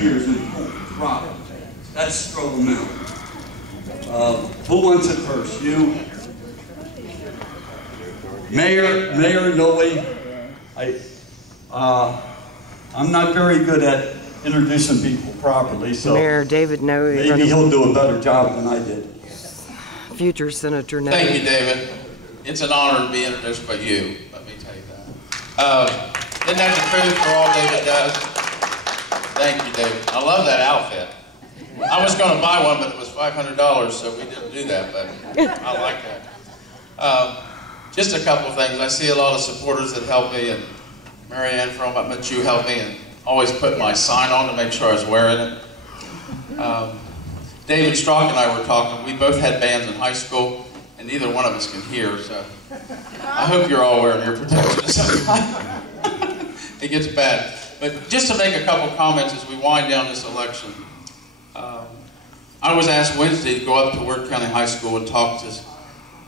years in Robert. That's Struggle Mountain. Who wants it first? You? Mayor Noe. I'm not very good at introducing people properly, so Mayor David Noe. Maybe he'll do a better job than I did. Future Senator Noe. Thank you, David. It's an honor to be introduced by you. Let me tell you that. Isn't that the truth for all David does? Thank you, David. I love that outfit. I was going to buy one, but it was $500, so we didn't do that, but I like that. Just a couple of things. I see a lot of supporters that help me, and Marianne from M2U helped me and always put my sign on to make sure I was wearing it. David Strock and I were talking. We both had bands in high school, and neither one of us can hear, so I hope you're all wearing your protection of some kind. It gets bad. But just to make a couple comments as we wind down this election. I was asked Wednesday to go up to Wirt County High School and talk to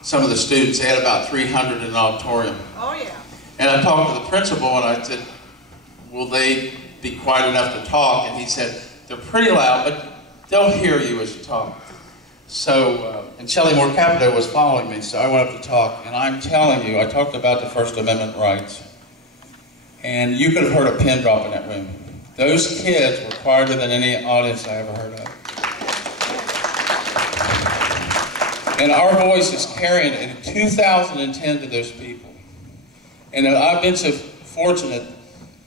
some of the students. They had about 300 in an auditorium. Oh, yeah. And I talked to the principal and I said, will they be quiet enough to talk? And he said, they're pretty loud, but they'll hear you as you talk. So, and Shelley Moore Capito was following me, so I went up to talk. And I'm telling you, I talked about the First Amendment rights. And you could have heard a pin drop in that room. Those kids were quieter than any audience I ever heard of. And our voice is carrying in 2010 to those people. And I've been so fortunate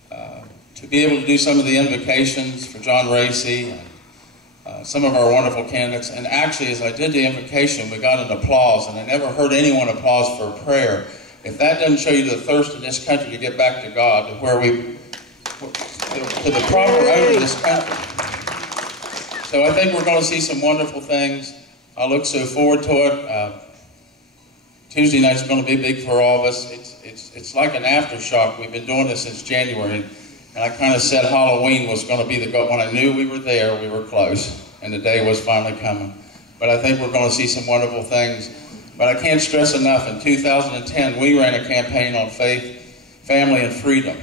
to be able to do some of the invocations for John Racy and some of our wonderful candidates. And actually, as I did the invocation, we got an applause, and I never heard anyone applause for a prayer. If that doesn't show you the thirst in this country to get back to God, to where to the proper owner of this country. So I think we're going to see some wonderful things. I look so forward to it. Tuesday night's going to be big for all of us. It's like an aftershock. We've been doing this since January, and I kind of said Halloween was going to be the go. When I knew we were there, we were close, and the day was finally coming. But I think we're going to see some wonderful things. But I can't stress enough, in 2010, we ran a campaign on faith, family, and freedom.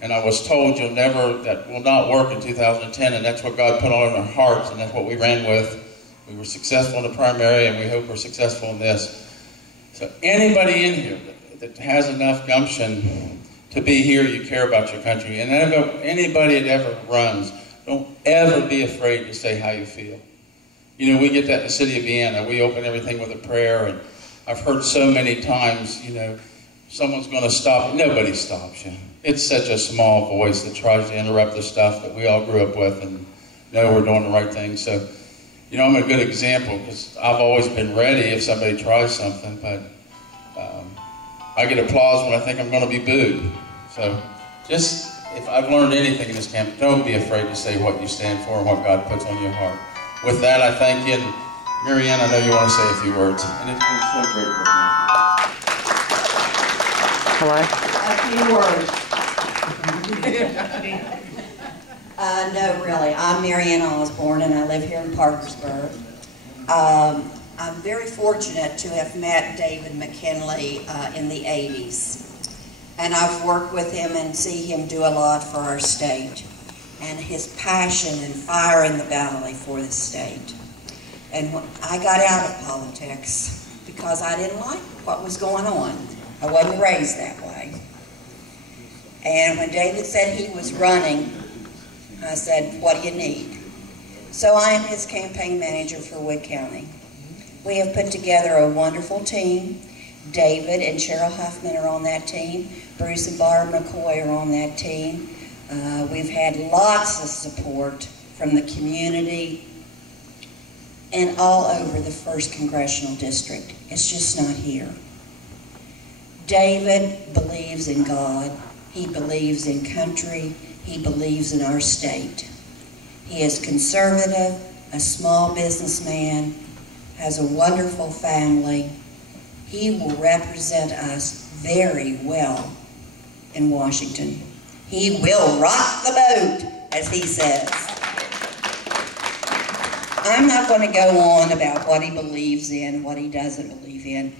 And I was told that will not work in 2010, and that's what God put on our hearts, and that's what we ran with. We were successful in the primary, and we hope we're successful in this. So anybody in here that has enough gumption to be here, you care about your country. And anybody that ever runs, don't ever be afraid to say how you feel. You know, we get that in the city of Vienna. We open everything with a prayer, and I've heard so many times, you know, someone's going to stop. Nobody stops you. It's such a small voice that tries to interrupt the stuff that we all grew up with and know we're doing the right thing. So, you know, I'm a good example because I've always been ready if somebody tries something, but I get applause when I think I'm going to be booed. So just, if I've learned anything in this camp, don't be afraid to say what you stand for and what God puts on your heart. With that, I thank you. And Marianne, I know you want to say a few words. And it's been so great for Hello? A few words. No, really. I'm Marianne Osborne, and I live here in Parkersburg. I'm very fortunate to have met David McKinley in the 80s. And I've worked with him and see him do a lot for our state. And his passion and fire in the belly for the state. And when I got out of politics because I didn't like what was going on. I wasn't raised that way. And when David said he was running, I said, what do you need? So I am his campaign manager for Wood County. We have put together a wonderful team. David and Cheryl Huffman are on that team. Bruce and Barb McCoy are on that team. We've had lots of support from the community and all over the 1st Congressional District. It's just not here. David believes in God. He believes in country. He believes in our state. He is conservative, a small businessman, has a wonderful family. He will represent us very well in Washington. He will rock the boat, as he says. I'm not going to go on about what he believes in, what he doesn't believe in.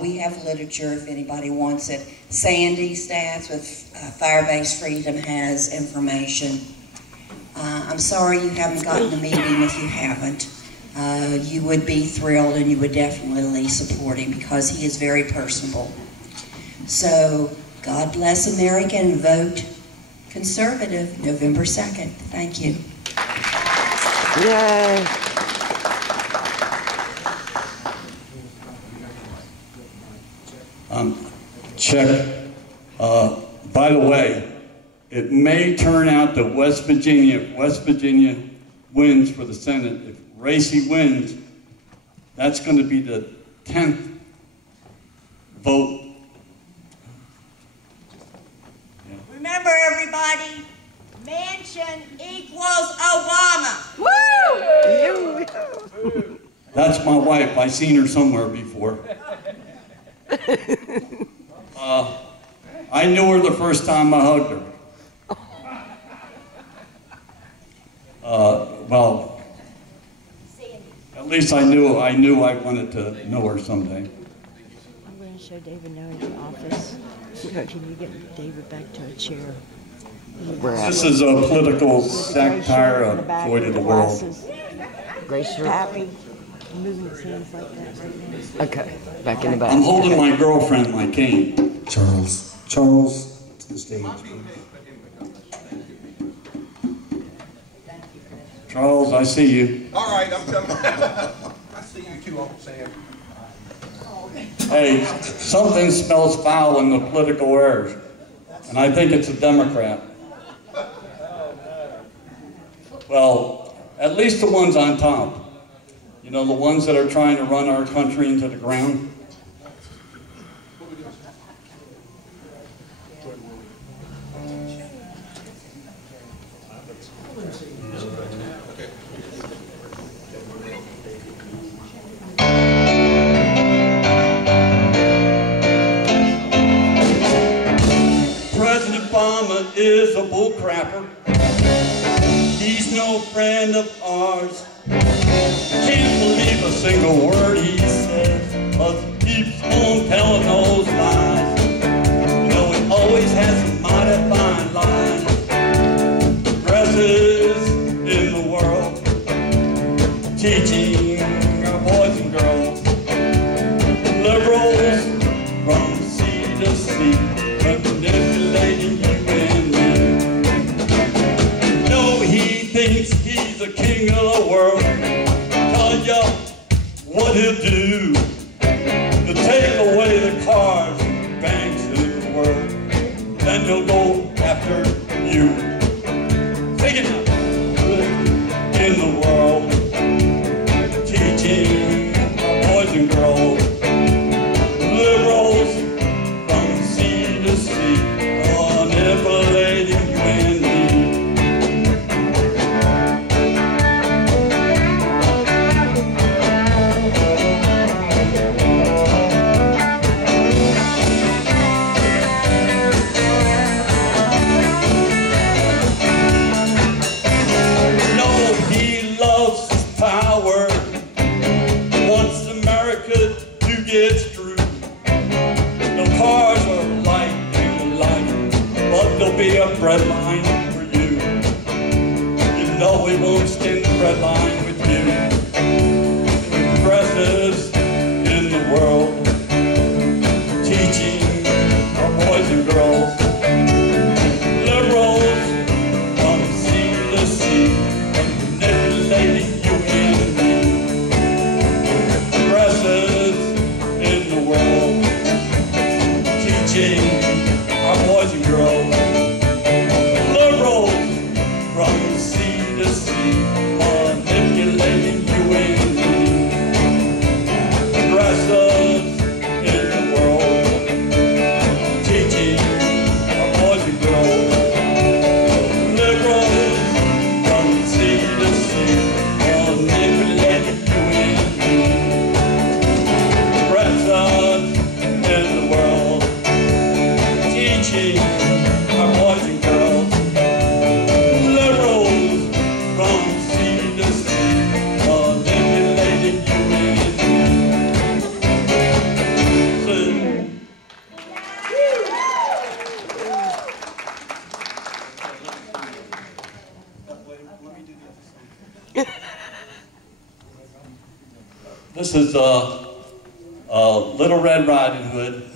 We have literature if anybody wants it. Sandy Stats with Firebase Freedom has information. I'm sorry you haven't gotten to meet him if you haven't. You would be thrilled and you would definitely support him because he is very personable. So, God bless America and vote conservative November 2nd. Thank you. Yay. Check. By the way, it may turn out that West Virginia wins for the Senate. If Racy wins, that's going to be the 10th vote. Yeah. Remember, everybody, Manchin equals Obama. Woo! That's my wife. I've seen her somewhere before. I knew her the first time I hugged her. Well, at least I knew I wanted to know her someday. I'm going to show David now in the office. Can you get David back to a chair? This is a political satire of Joy to the World. Gray shirt. Happy. Moving his hands like that right now. Okay, back in the back. I'm holding my girlfriend, my cane. Charles, to the stage. Charles, I see you. All right, I'm coming. I see you too, Uncle Sam. Hey, something smells foul in the political airs, and I think it's a Democrat. Well, at least the ones on top. You know, the ones that are trying to run our country into the ground. President Obama is a bullcrapper. He's no friend of ours. Can't believe a single word he says, but he keeps on telling those lies. You know, he always has some mighty fine lines. Progressives in the world, teaching our boys and girls. Liberals from sea to sea, manipulating you and me. No, he thinks he's the king of the world. Tell ya what he'll do to take away the cars, banks, and the world. Then he'll go after you. Take it now. In the world, teaching our boys and girls. Liberals from sea to sea, manipulating you and me. No, he loves his power, wants America to get screwed. The cars are light and light, but there'll be a bread line for you. You know we won't stand the bread line with you. Progressives in the world, teaching our boys and girls. Liberals from sea to sea, manipulating you and me. Progressives in the world, teaching our boys and girls. Liberals from sea to sea, manipulating This is Little Red Riding Hood.